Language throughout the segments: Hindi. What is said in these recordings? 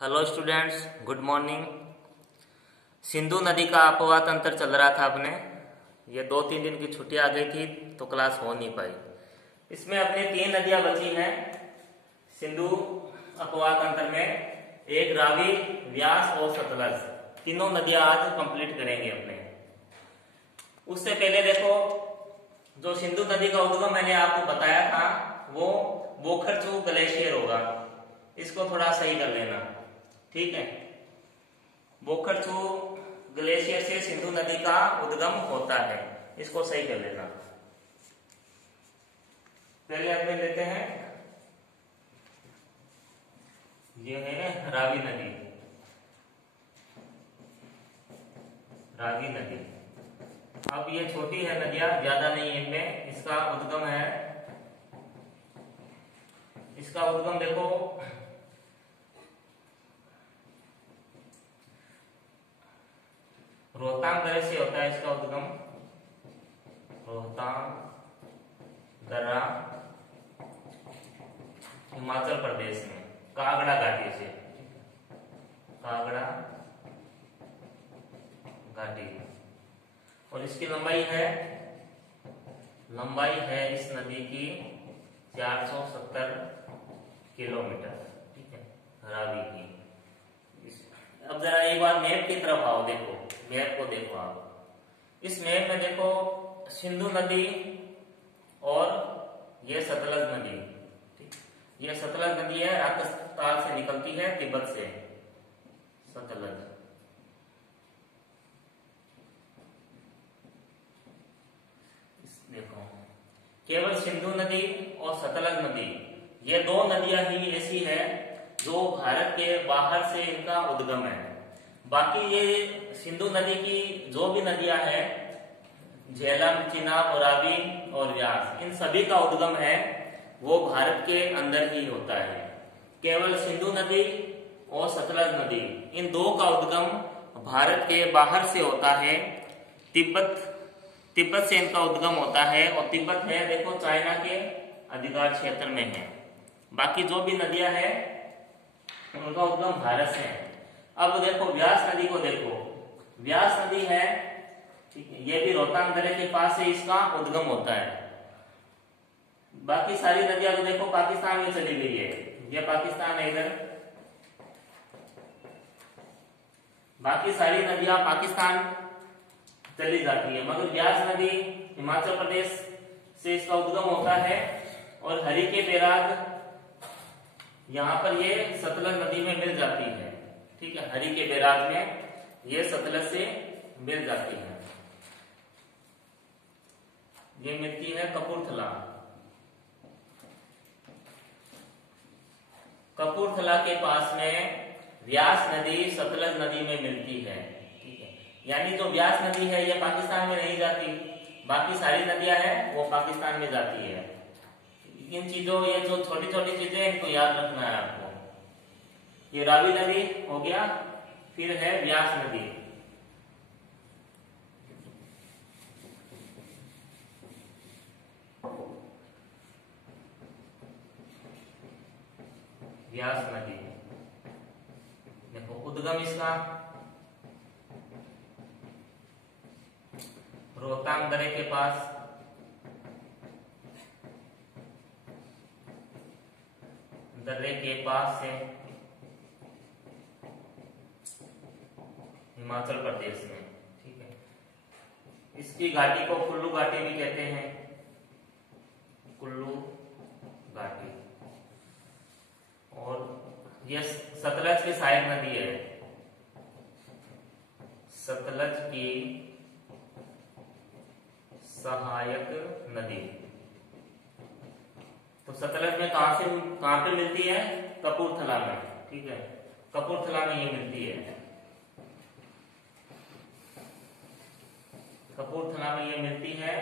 Hello students, good morning. Sindhu नदी का अपवाह तंत्र चल रहा था अपने। ये 2-3 दिन की छुट्टी आ गई थी तो क्लास हो नहीं पाई। इसमें अपनी 3 नदियां बची हैं सिंधु अपवाह तंत्र में। एक रावी, व्यास और सतलज। तीनों नदियां आज कंप्लीट करेंगे अपने। उससे पहले देखो, जो सिंधु नदी का उद्गम मैंने आपको बताया था वो बोखरचू ग्लेशियर होगा। इसको थोड़ा सही कर लेना, ठीक है। बोखरचू ग्लेशियर से सिंधु नदी का उद्गम होता है, इसको सही कर लेना। पहले अपने लेते हैं, ये है रावी नदी। रावी नदी, अब ये छोटी है नदियां, ज्यादा नहीं है इनमें। इसका उद्गम है, इसका उद्गम देखो रोहतांग दर्रे से होता है। इसका उद्गम रोहतांग दर्रा हिमाचल प्रदेश में कांगड़ा घाटी से। कांगड़ा घाटी, और इसकी लंबाई है इस नदी की 470 किलोमीटर, ठीक है, रावी की। अब जरा एक बार मैप की तरफ आओ, देखो मैप को देखो आप। इस मैप में देखो सिंधु नदी और ये सतलज नदी, ठीक। ये सतलज नदी है, राजस्थान से निकलती है, तिब्बत से। सतलज, देखो केवल सिंधु नदी और सतलज नदी, ये 2 नदियां ही ऐसी है जो भारत के बाहर से इनका उद्गम है। बाकी ये सिंधु नदी की जो भी नदियां हैं, झेलम, चिनाब, रावी और व्यास, इन सभी का उद्गम है वो भारत के अंदर ही होता है। केवल सिंधु नदी और सतलज नदी, इन 2 का उद्गम भारत के बाहर से होता है। तिब्बत से इनका उद्गम होता है, और तिब्बत है देखो चाइना के अधिकार क्षेत्र में है। बाकी जो भी नदियां हैं उनका उद्गम भारत से है। अब देखो व्यास नदी को देखो, व्यास नदी है, ठीक है, ये भी रोहतांग दर्रे के पास से इसका उद्गम होता है। बाकी सारी नदियां तो देखो पाकिस्तान में चली गई है, ये पाकिस्तान है इधर। बाकी सारी नदियां पाकिस्तान चली जाती है, मगर व्यास नदी हिमाचल प्रदेश से इसका उद्गम होता है। और हरि के बैराग यहाँ पर ये सतलज नदी में मिल जाती है, ठीक है। हरि के बैराग में ये सतलज से मिल जाती है। ये मिलती है कपूरथला। कपूरथला के पास में व्यास नदी सतलज नदी में मिलती है, ठीक है। यानी जो व्यास नदी है ये पाकिस्तान में नहीं जाती, बाकी सारी नदियां हैं वो पाकिस्तान में जाती है। इन चीजों, ये जो छोटी छोटी चीजें इनको याद रखना है आपको। ये रावी नदी हो गया, फिर है व्यास नदी। व्यास नदी देखो उद्गम इसका रोहतांग दर्रे के पास, दर्रे के पास से हिमाचल प्रदेश में, ठीक है। इसकी घाटी को कुल्लू घाटी भी कहते हैं, कुल्लू घाटी। और यह सतलज की सहायक नदी है, सतलज की सहायक नदी। तो सतलज में कहां पे मिलती है? कपूरथला में, ठीक है, कपूरथला में ये मिलती है। कपूरथला में ये मिलती है।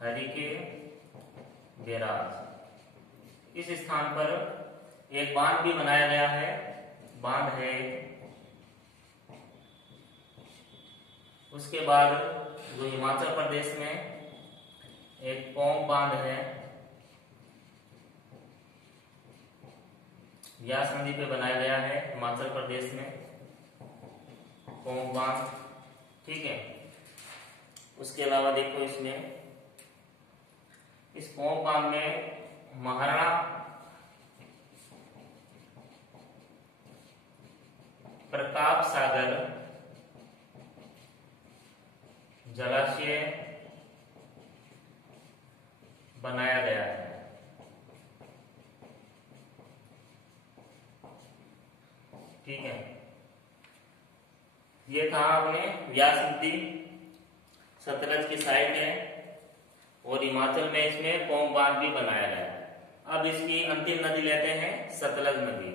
हरि के बैराज, इस स्थान पर एक बांध भी बनाया गया है। बांध है, उसके बाद जो हिमाचल प्रदेश में एक पौंग बांध है, व्यास नदी पे बनाया गया है हिमाचल प्रदेश में, पोंग बांध। ठीक है, उसके अलावा देखो इसमें इस पोंग बांध में महाराणा प्रताप सागर जलाशय बनाया गया है। ठीक है, ये था अपने व्यास नदी सतलज की साइड है और हिमाचल में इसमें पोंग बांध भी बनाया गया है। अब इसकी अंतिम नदी लेते हैं सतलज नदी।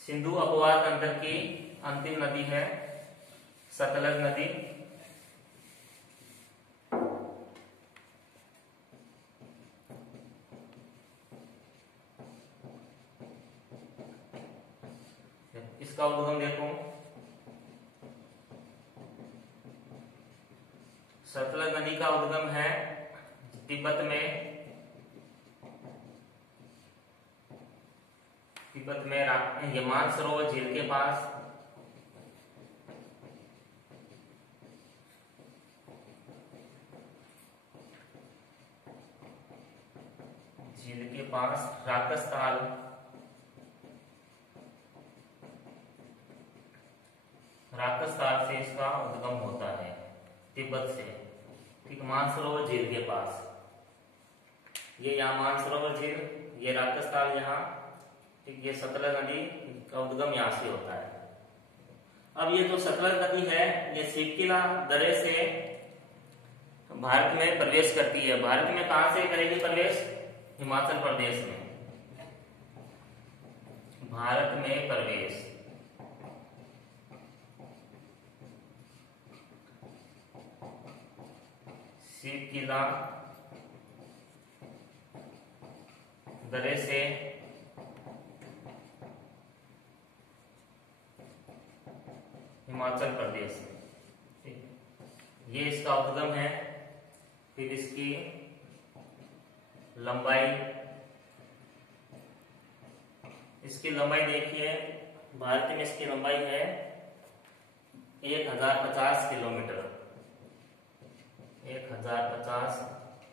सिंधु अपवाद तंत्र की अंतिम नदी है सतलज नदी। इसका उद्गम देखो, सतलज नदी का उद्गम है तिब्बत में, मानसरोवर झील के पास। झील के पास राकसताल, राकसताल से इसका उद्गम होता है तिब्बत से। ठीक, मानसरोवर झील के पास, ये यहाँ मानसरोवर झील, ये राकसताल यहाँ। ठीक, ये सतलज नदी का उद्गम यहाँ से होता है। अब ये जो सतलज नदी है ये सिपकिला दर्रे से भारत में प्रवेश करती है। भारत में कहां से करेगी प्रवेश? हिमाचल प्रदेश में। भारत में प्रवेश सिपकिला दर्रे से हिमाचल प्रदेश में। ठीक, ये इसका उद्गम है। फिर इसकी लंबाई, देखिए भारत में इसकी लंबाई है 1050 किलोमीटर। 1050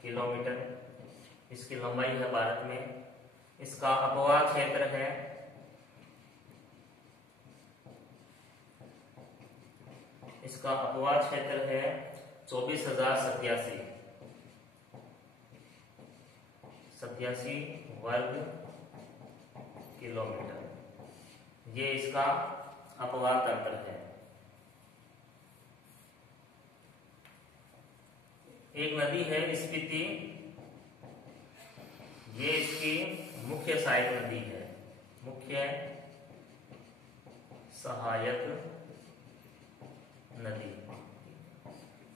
किलोमीटर इसकी लंबाई है भारत में। इसका अपवाद क्षेत्र है इसका अपवाद क्षेत्र है 24,087 वर्ग किलोमीटर। ये इसका अपवाद तंत्र है। एक नदी है स्पीति, ये इसकी मुख्य सहायक नदी है। मुख्य सहायक नदी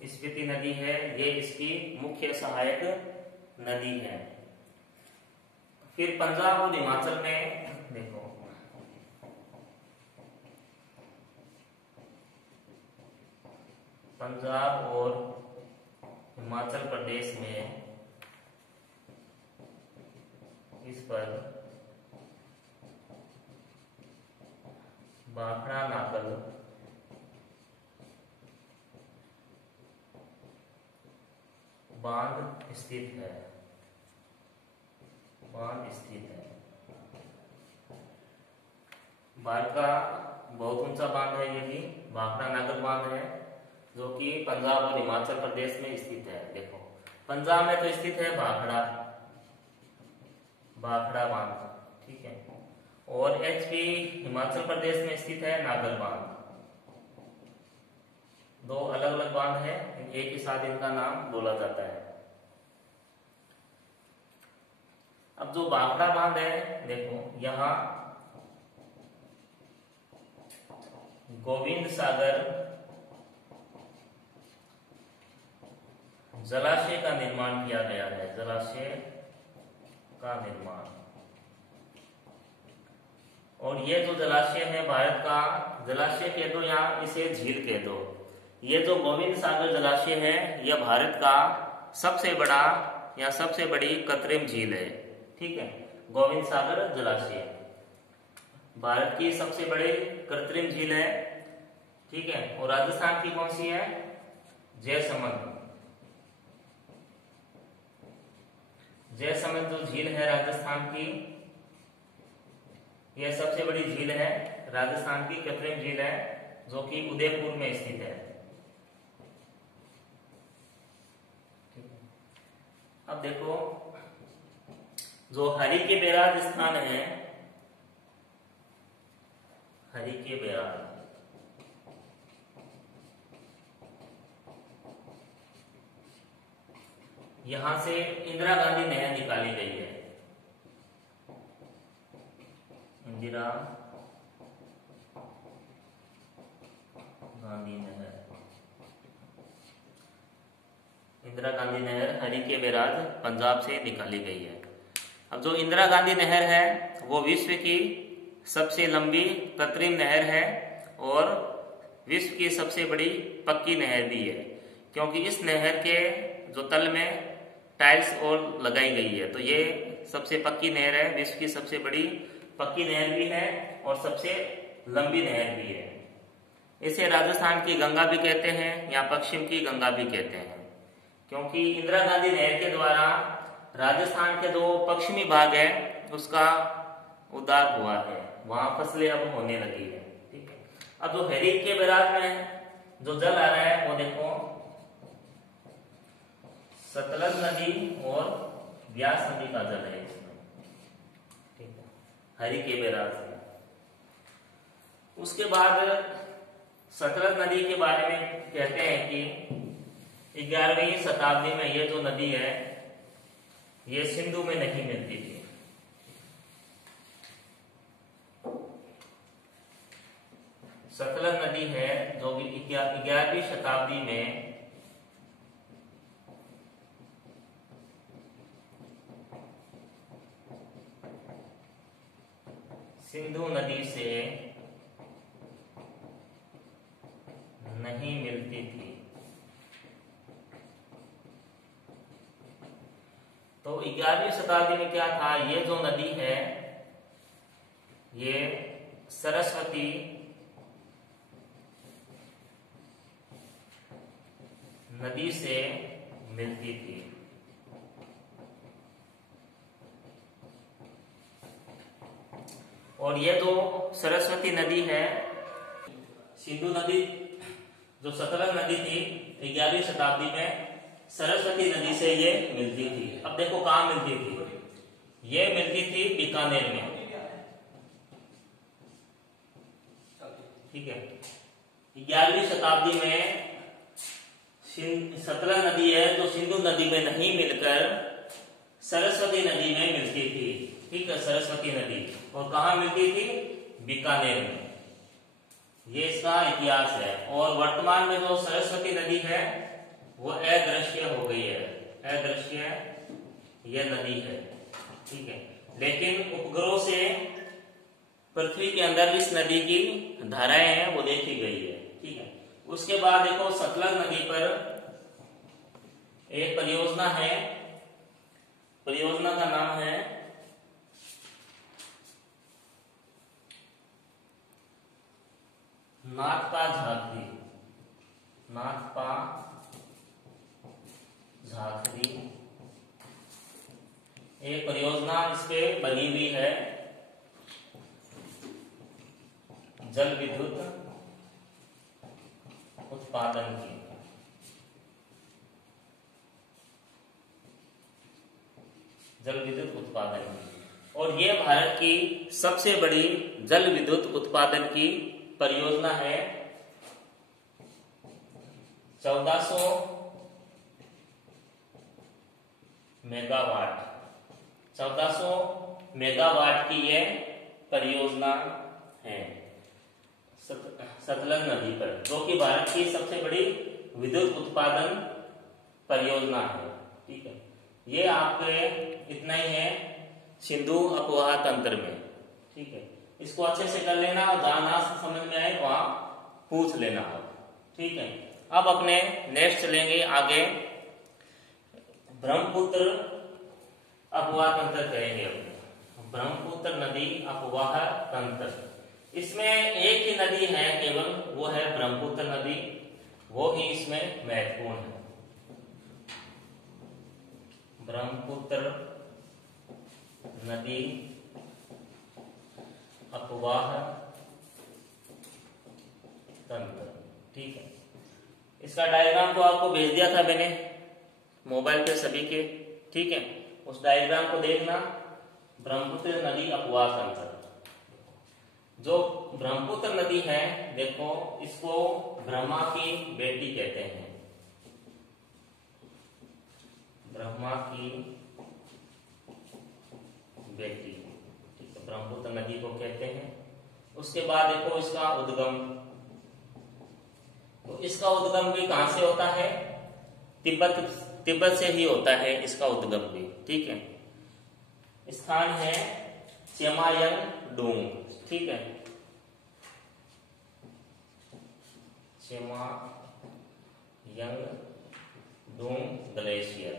स्पीति नदी है, ये इसकी मुख्य सहायक नदी है। फिर पंजाब और हिमाचल में देखो, पंजाब और हिमाचल प्रदेश में इस पर भाखड़ा नाकल बांध स्थित है। भारत का बहुत ऊंचा बांध है, ये भी भाखड़ा नागल बांध है, जो कि पंजाब और हिमाचल प्रदेश में स्थित है। देखो, पंजाब में तो स्थित है भाखड़ा बांध, ठीक है, और एचपी हिमाचल प्रदेश में स्थित है नागल बांध। दो अलग अलग बांध है, एक ही साथ इनका नाम बोला जाता है। अब जो भाखड़ा बांध है, देखो यहाँ गोविंद सागर जलाशय का निर्माण किया गया है। जलाशय का निर्माण, और ये जो जलाशय है भारत का, जलाशय कह दो या इसे झील कह दो, ये जो गोविंद सागर जलाशय है यह भारत का सबसे बड़ा या सबसे बड़ी कृत्रिम झील है। ठीक है, गोविंद सागर जलाशय भारत की सबसे बड़ी कृत्रिम झील है, ठीक है। और राजस्थान की कौन सी है? जयसमंद। जयसमंद जो झील है राजस्थान की, यह सबसे बड़ी झील है, राजस्थान की कृत्रिम झील है, जो कि उदयपुर में स्थित है। अब देखो, जो हरि के बैराज स्थान है, हरि के बैराज, यहां से इंदिरा गांधी नहर निकाली गई है। इंदिरा गांधी नहर, इंदिरा गांधी नहर हरि के बैराज पंजाब से निकाली गई है। अब जो इंदिरा गांधी नहर है वो विश्व की सबसे लंबी कृत्रिम नहर है और विश्व की सबसे बड़ी पक्की नहर भी है, क्योंकि इस नहर के जो तल में टाइल्स और लगाई गई है। तो ये सबसे पक्की नहर है, विश्व की सबसे बड़ी पक्की नहर भी है और सबसे लंबी नहर भी है। इसे राजस्थान की गंगा भी कहते हैं या पश्चिम की गंगा भी कहते हैं, क्योंकि इंदिरा गांधी नहर के द्वारा राजस्थान के जो पश्चिमी भाग है उसका उद्धार हुआ है, वहां फसलें अब होने लगी है, ठीक है। अब जो हरि के बैराज में जो जल आ रहा है वो देखो, सतलज नदी और ब्यास नदी का जल है इसमें, ठीक है, हरि के बैराज में। उसके बाद सतलज नदी के बारे में कहते हैं कि 11वीं शताब्दी में ये जो नदी है ये सिंधु में नहीं मिलती थी। सतलज नदी है जो 11वीं शताब्दी में सिंधु नदी से नहीं मिलती थी। तो 11वीं शताब्दी में क्या था, ये जो नदी है ये सरस्वती नदी से मिलती थी। और ये जो सरस्वती नदी है, सिंधु नदी जो सतलज नदी थी 11वीं शताब्दी में सरस्वती नदी से ये मिलती थी। अब देखो कहाँ मिलती थी, ये मिलती थी बीकानेर में, ठीक है। 11वीं शताब्दी में सतलज नदी है जो सिंधु नदी में नहीं मिलकर सरस्वती नदी में मिलती थी, ठीक है, सरस्वती नदी। और कहाँ मिलती थी? बीकानेर में। ये इसका इतिहास है। और वर्तमान में जो सरस्वती नदी है वो अदृश्य हो गई है, अदृश्य यह नदी है, ठीक है। लेकिन उपग्रहों से पृथ्वी के अंदर इस नदी की धाराएं हैं वो देखी गई है, ठीक है। उसके बाद देखो सतलज नदी पर एक परियोजना है, परियोजना का नाम है नाथपा झाखरी, नाथपा झाखरी एक परियोजना इस पे बनी हुई है, जल विद्युत उत्पादन की। जल विद्युत उत्पादन की। और यह भारत की सबसे बड़ी जल विद्युत उत्पादन की परियोजना है। 1400 मेगावाट, 1400 मेगावाट की यह परियोजना है सतलज नदी पर, जो कि भारत की सबसे बड़ी विद्युत उत्पादन परियोजना है, ठीक है। ये आपके इतना ही है सिंधु अपवाह तंत्र में, ठीक है। इसको अच्छे से कर लेना और जहां ना समझ में आए वहां पूछ लेना हो, ठीक है। अब अपने नेक्स्ट चलेंगे आगे, ब्रह्मपुत्र अपवाह तंत्र करेंगे अपने। ब्रह्मपुत्र नदी अपवाह तंत्र। इसमें एक ही नदी है केवल, वो है ब्रह्मपुत्र नदी, वो ही इसमें महत्वपूर्ण है। ब्रह्मपुत्र नदी अपवाह तंत्र, ठीक है। इसका डायग्राम को आपको भेज दिया था मैंने मोबाइल पे सभी के, ठीक है। उस डायग्राम को देखना। ब्रह्मपुत्र नदी अपवाह तंत्र, जो ब्रह्मपुत्र नदी है, देखो इसको ब्रह्मा की बेटी कहते हैं, ब्रह्मा की बेटी, ठीक है, ब्रह्मपुत्र नदी को कहते हैं। उसके बाद देखो इसका उद्गम, तो इसका उद्गम भी कहां से होता है? तिब्बत से ही होता है इसका उद्गम भी, ठीक है। स्थान है चेमायंगडुंग, ठीक है, चेमायंगडुंग ग्लेशियर,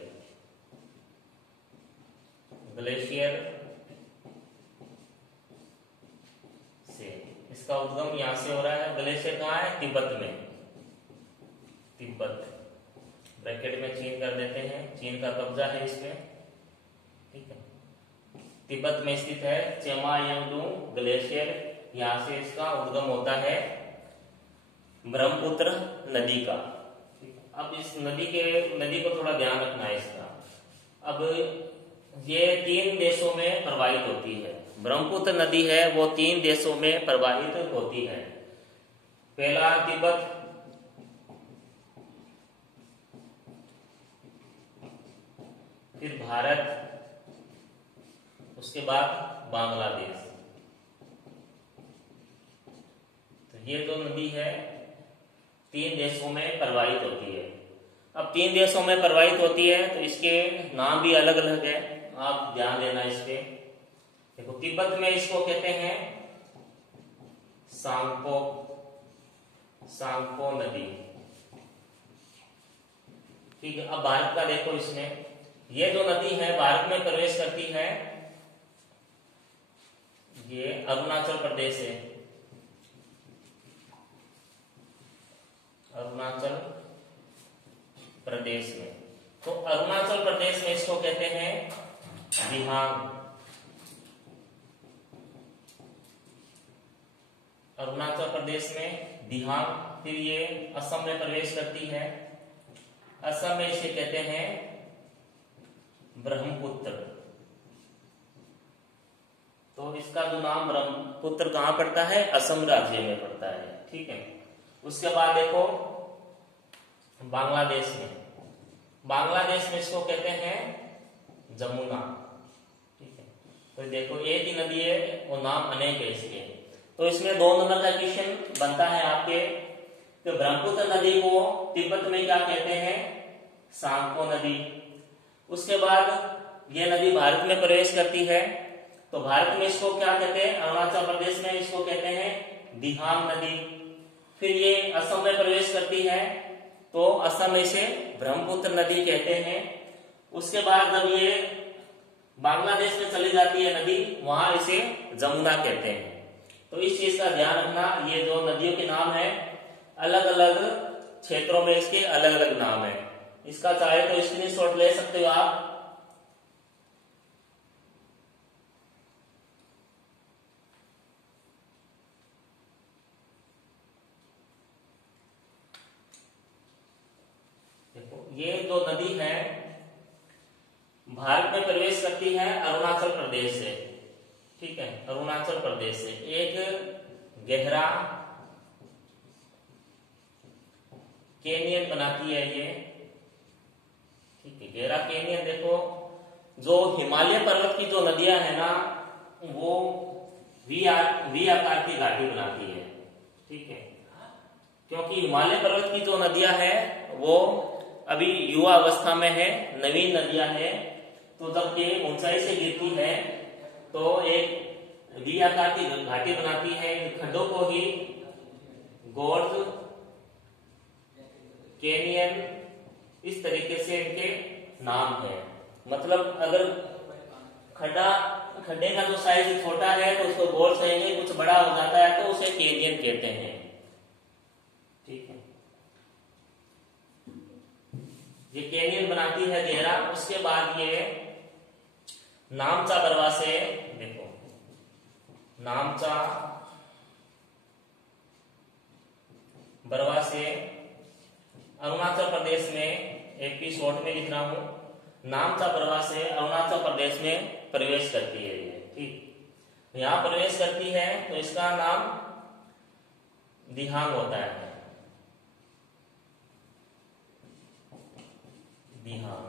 ग्लेशियर से इसका उद्गम यहां से हो रहा है। ग्लेशियर कहाँ है? तिब्बत में, तिब्बत ब्रैकेट में चीन कर देते हैं, चीन का कब्जा है इसमें, ठीक है। तिब्बत में स्थित है चेमायंगडुंग ग्लेशियर, यहां से इसका उद्गम होता है ब्रह्मपुत्र नदी का। अब इस नदी को थोड़ा ध्यान रखना है इसका। अब ये 3 देशों में प्रवाहित होती है। ब्रह्मपुत्र नदी है वो 3 देशों में प्रवाहित होती है। पहला तिब्बत, फिर भारत, उसके बाद बांग्लादेश। तो ये जो नदी है 3 देशों में प्रवाहित होती है। अब 3 देशों में प्रवाहित होती है तो इसके नाम भी अलग अलग है, आप ध्यान देना इस पे। देखो तिब्बत में इसको कहते हैं सांगपो नदी, ठीक है। अब भारत का देखो, इसमें ये जो नदी है भारत में प्रवेश करती है, ये अरुणाचल प्रदेश है, अरुणाचल प्रदेश में। तो अरुणाचल प्रदेश में इसको कहते हैं दिहांग, अरुणाचल प्रदेश में दिहांग। फिर ये असम में प्रवेश करती है, असम में इसे कहते हैं ब्रह्मपुत्र। तो इसका जो नाम ब्रह्मपुत्र कहां पड़ता है? असम राज्य में पड़ता है, ठीक है। उसके बाद देखो बांग्लादेश में इसको कहते हैं जमुना, ठीक है। तो देखो एक ही नदी है, वो नाम अनेक है इसके। तो इसमें 2 नंबर का क्वेश्चन बनता है आपके कि ब्रह्मपुत्र नदी को तिब्बत में क्या कहते हैं? सांगपो नदी। उसके बाद यह नदी भारत में प्रवेश करती है, तो भारत में इसको क्या कहते हैं? अरुणाचल प्रदेश में इसको कहते हैं दिहांग नदी। फिर ये असम में प्रवेश करती है, तो असम में इसे ब्रह्मपुत्र नदी कहते हैं। उसके बाद जब ये बांग्लादेश में चली जाती है नदी, वहां इसे जमुना कहते हैं। तो इस चीज का ध्यान रखना, ये जो नदियों के नाम है अलग अलग क्षेत्रों में इसके अलग अलग नाम है। इसका चाहे तो स्क्रीनशॉट ले सकते हो आप। देखो ये जो नदी है भारत में प्रवेश करती है अरुणाचल प्रदेश से, ठीक है, अरुणाचल प्रदेश से एक गहरा कैनियन बनाती है ये, ठीक है, गहरा कैनियन। देखो जो हिमालय पर्वत की जो नदियां है ना, वो वी आकार की घाटी बनाती है, ठीक है, क्योंकि हिमालय पर्वत की जो नदियां है वो अभी युवा अवस्था में है, नवीन नदियां है। तो जब ये ऊंचाई से गिरती है तो एक वी आकार की घाटी बनाती है। इन खड्डों को ही गोर्ज, कैनियन, इस तरीके से इनके नाम है। मतलब अगर खड्डे का जो साइज छोटा है तो उसको गोल कहेंगे, कुछ बड़ा हो जाता है तो उसे कैनियन कहते हैं। ठीक है, ये कैनियन बनाती है गहरा। उसके बाद ये नामचा बरवा से, देखो नामचा बरवा से अरुणाचल प्रदेश में, एपी शॉर्ट में लिख रहा हूं, नामचा बरवा से अरुणाचल प्रदेश में प्रवेश करती है ये। ठीक, यहां प्रवेश करती है तो इसका नाम दिहांग होता है, दिहांग।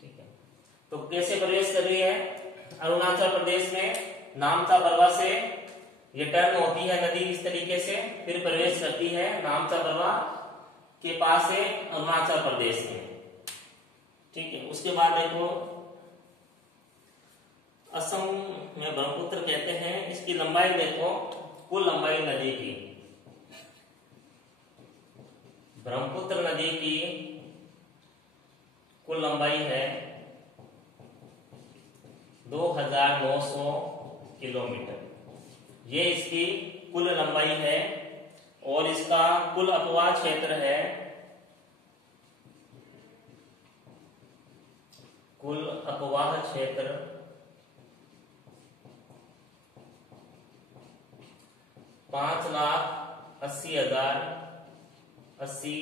ठीक है, तो कैसे प्रवेश कर रही है? अरुणाचल प्रदेश में नामचा बरवा से ये टर्न होती है नदी इस तरीके से, फिर प्रवेश करती है नामचा बरवा के पास से अरुणाचल प्रदेश में। ठीक है, उसके बाद देखो असम में ब्रह्मपुत्र कहते हैं, इसकी लंबाई देखो, कुल लंबाई नदी की, ब्रह्मपुत्र नदी की कुल लंबाई है 2900 किलोमीटर। ये इसकी कुल लंबाई है और इसका कुल अपवाह क्षेत्र है, कुल अपवाह क्षेत्र 5,80,080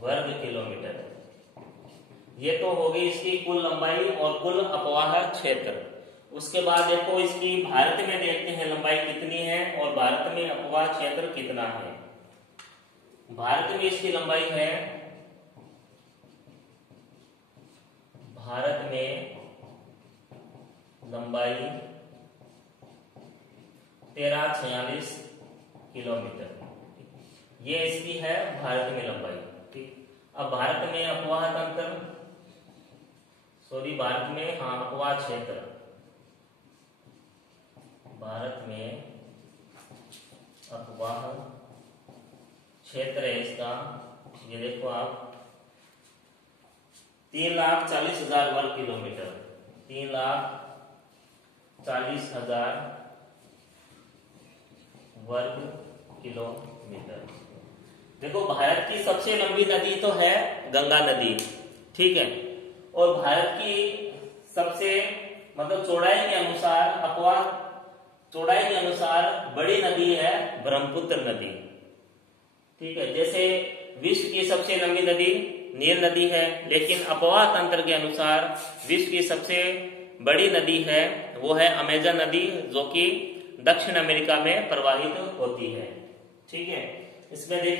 वर्ग किलोमीटर। ये तो होगी इसकी कुल लंबाई और कुल अपवाह क्षेत्र। उसके बाद देखो इसकी भारत में देखते हैं लंबाई कितनी है और भारत में अपवाह क्षेत्र कितना है। भारत में इसकी लंबाई है, भारत में लंबाई 1346 किलोमीटर। ये इसकी है भारत में लंबाई। ठीक, अब भारत में अपवाह तंत्र, सॉरी भारत में, हाँ अपवाह क्षेत्र, भारत में अपवाह क्षेत्र है इसका, ये देखो आप 3,40,000 वर्ग किलोमीटर, 3,40,000 वर्ग किलोमीटर। देखो भारत की सबसे लंबी नदी तो है गंगा नदी, ठीक है, और भारत की सबसे मतलब चौड़ाई के अनुसार, अपवाह चौड़ाई के अनुसार बड़ी नदी है ब्रह्मपुत्र नदी। ठीक है, जैसे विश्व की सबसे लंबी नदी नील नदी है, लेकिन अपवाह तंत्र के अनुसार विश्व की सबसे बड़ी नदी है वो है अमेजन नदी, जो कि दक्षिण अमेरिका में प्रवाहित होती है। ठीक है, इसमें देखिए